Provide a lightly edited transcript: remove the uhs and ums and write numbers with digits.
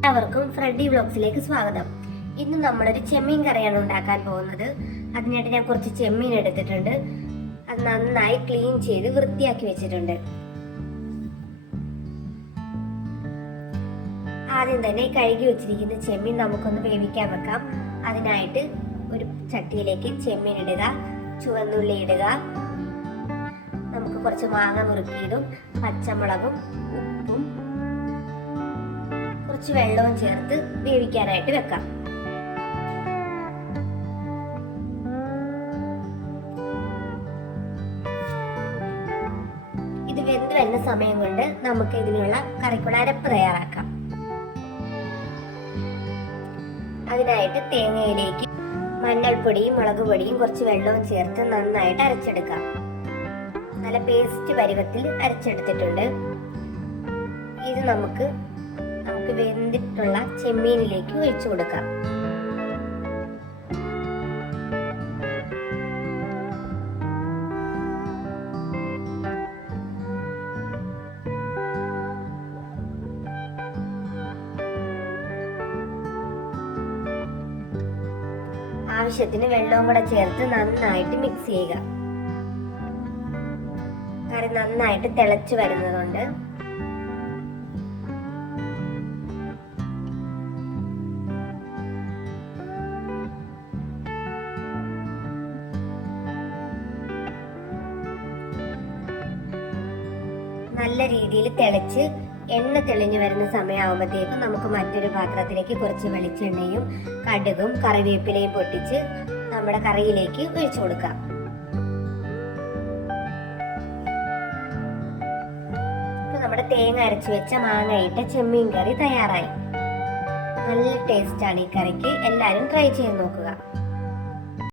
എല്ലാവർക്കും ഫ്രെഡി വ്ലോഗ്സിലേക്ക് സ്വാഗതം. ഇന്ന് നമ്മളൊരു ചെമ്മീൻ കറിയാണ് ഉണ്ടാക്കാൻ പോകുന്നത്. അതിനായിട്ട് ഞാൻ കുറച്ച് ചെമ്മീൻ എടുത്തിട്ടുണ്ട്. അത് നന്നായി ക്ലീൻ ചെയ്ത് വൃത്തിയാക്കി വെച്ചിട്ടുണ്ട്. ആദ്യം തന്നെ കഴുകി വെച്ചിരിക്കുന്ന ചെമ്മീൻ നമുക്കൊന്ന് വേവിക്കാൻ വെക്കാം. അതിനായിട്ട് ഒരു ചട്ടിയിലേക്ക് ചെമ്മീൻ ഇടുക, ചുവന്നുള്ളി ഇടുക, നമുക്ക് കുറച്ച് മാങ്ങ നുറുക്കിയതും പച്ചമുളകും ഉപ്പും കുറച്ച് വെള്ളവും ചേർത്ത് വേവിക്കാനായിട്ട് വെക്കാം. ഇത് വെന്ത് വരുന്ന സമയം കൊണ്ട് നമുക്ക് ഇതിനുള്ള കറിക്കുള്ള അരപ്പ് തയ്യാറാക്കാം. അതിനായിട്ട് തേങ്ങയിലേക്ക് മഞ്ഞൾപ്പൊടിയും മുളക് പൊടിയും കുറച്ച് വെള്ളവും ചേർത്ത് നന്നായിട്ട് അരച്ചെടുക്കാം. നല്ല പേസ്റ്റ് പരുവത്തിൽ അരച്ചെടുത്തിട്ടുണ്ട്. ഇത് നമുക്ക് വെന്തിട്ടുള്ള ചെമ്മീനിലേക്ക് ഒഴിച്ചു കൊടുക്കാം. ആവശ്യത്തിന് വെള്ളവും കൂടെ ചേർത്ത് നന്നായിട്ട് മിക്സ് ചെയ്യുക. കറി നന്നായിട്ട് തിളച്ചു വരുന്നതുകൊണ്ട് നല്ല രീതിയിൽ തിളച്ച് എണ്ണ തെളിഞ്ഞു വരുന്ന സമയമാകുമ്പോഴത്തേക്കും നമുക്ക് മറ്റൊരു പാത്രത്തിലേക്ക് കുറച്ച് വെളിച്ചെണ്ണയും കടുകും കറിവേപ്പിലയും പൊട്ടിച്ച് നമ്മുടെ കറിയിലേക്ക് ഒഴിച്ചു കൊടുക്കാം. ഇപ്പൊ നമ്മുടെ തേങ്ങ അരച്ചു വെച്ച മാങ്ങയിട്ട ചെമ്മീൻ കറി തയ്യാറായി. നല്ല ടേസ്റ്റ് ആണ് ഈ കറിക്ക്. എല്ലാവരും ട്രൈ ചെയ്ത് നോക്കുക.